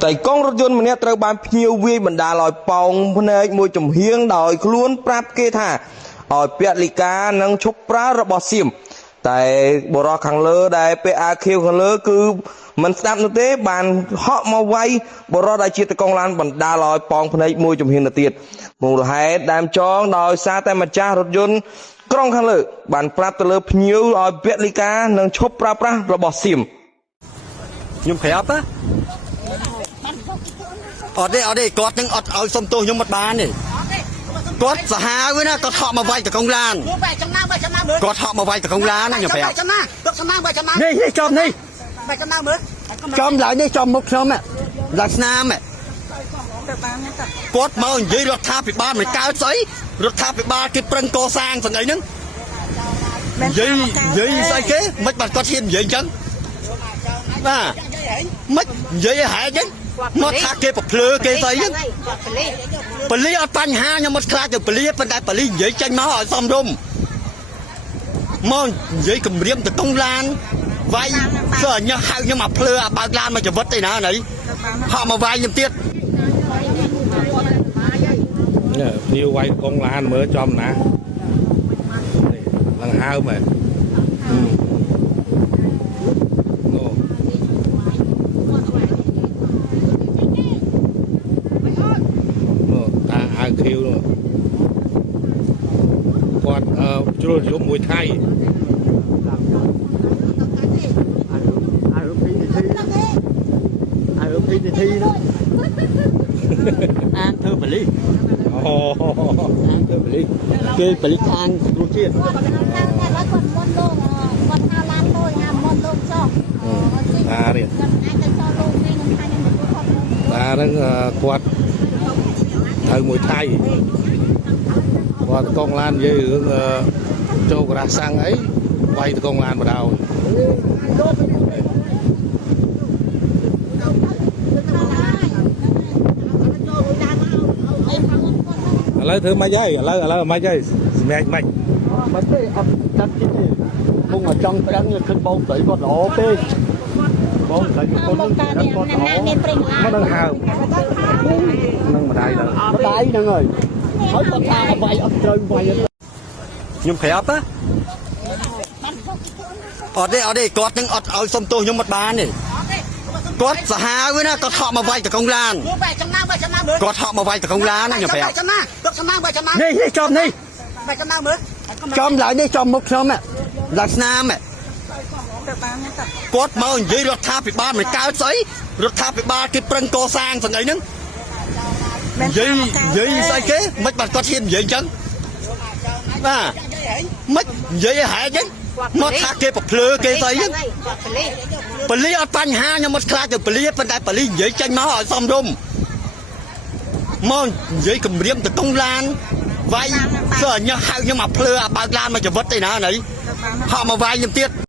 แต่กองรถยนต์มันเนี่ยត្រូវបានភ្ញៀវវាយបណ្ដាលឲ្យប៉ោងភ្នែកមួយចំហៀងដោយខ្លួនប្រាប់គេថាឲ្យពលិកានឹងឈប់ប្រើរបស់សៀមតែបរិះខាងលើដែលពាក់អាវខៀវខាងលើគឺមិនស្ដាប់នោះទេបានហក់មកវាយបរិះដែលជាតកងឡានបណ្ដាលឲ្យប៉ោងភ្នែកមួយចំហៀងទៅទៀតមូលហេតុដើមចងដោយសារតែម្ចាស់រថយន្តក្រុងខាងលើបានប្រាប់ទៅលើភ្ញៀវឲ្យពលិកានឹងឈប់ប្រើប្រាស់របស់សៀមខ្ញុំប្រាប់អត់ទេគាត់នឹងអត់ឲ្យសុំទោសខ្ញុំមិនបានទេគាត់សាហាវណាគាត់ហក់មកវាយតកងឡានគាត់ហក់មកវាយតកងឡានណាខ្ញុំប្រាប់នេះចំនេះចំឡើងនេះចំមុខខ្ញុំឡើងស្នាមគាត់មកនិយាយរដ្ឋាភិបាលមិនកើតស្អីរដ្ឋាភិបាលគេប្រឹងកសាងស្អីហ្នឹងនិយាយស្អីគេមិនបាត់គាត់ហ៊ាននិយាយអញ្ចឹងបាទមិននិយាយឲ្យហែកហ្នឹងមកថាគេប្រភ្លឺគេស្អីហ្នឹងបលីអត់បញ្ហាខ្ញុំមិនខ្លាចទៅបលីប៉ុន្តែបលីនិយាយចេញមកឲ្យសមរម្យមកនិយាយគម្រាមទៅកងឡានវាយសើញ៉ាំហៅខ្ញុំមកភ្លឺបើកឡានមកចវិតឯណាណៃហក់មកវាយខ្ញុំទៀតភ្ញៀវវាយកងឡានមើលចំណាឡើងហើមហ៎អាវខៀវគាត់ជ្រុលយំមួយថៃអារពីធីនោះអានធ្វើបលីអានធ្វើបលីគេបលីខាងគ្រូជាតិតារៀនតាហ្នឹងគាត់ទៅមួយថៃគាត់កងឡាននិយាយរឿងចូលក្រាស់សាំងអីវាយទៅកងឡានបដ ாய் ឥឡូវធ្វើម៉េចហើយឥឡូវម៉េចហើយសម្រាប់ម៉េចមិនទេអត់ចាត់ជិះទេមុំមកចង់ប្រឹងឃើញបងស្រីគាត់ល្អពេកបងស្រីគាត់នឹងគាត់ល្អមិនដឹងហើនឹងម្ដាយហ្នឹងហើយគាត់ថាវាយអត់ត្រូវវាយខ្ញុំប្រាប់អត់ទេគាត់នឹងអត់ឲ្យសុំទោសខ្ញុំមិនបានទេគាត់សាហាវណាគាត់ហក់មកវាយតកងឡានគាត់ហក់មកវាយតកងឡានណាខ្ញុំប្រាប់នេះចំនេះចំឡើងនេះចំមុខខ្ញុំឡើងស្នាមគាត់មកនិយាយរដ្ឋាភិបាលមិនកើតស្អីរដ្ឋាភិបាលគេប្រឹងកសាងស្អីហ្នឹងនិយាយស្អីគេមិនបាត់គាត់ហ៊ាននិយាយអញ្ចឹងបាទមិននិយាយឲ្យហែកហ្នឹងមកថាគេប្រភ្លឺគេស្អីហ្នឹងបលីអត់បញ្ហាខ្ញុំមិនខ្លាចទៅបលីប៉ុន្តែបលីនិយាយចេញមកឲ្យសមរម្យមកនិយាយគម្រាមទៅកងឡានវាយសើញ៉ាំហៅខ្ញុំមកភ្លឺបើកឡានមកចវិតឯណាណៃហក់មកវាយខ្ញុំទៀត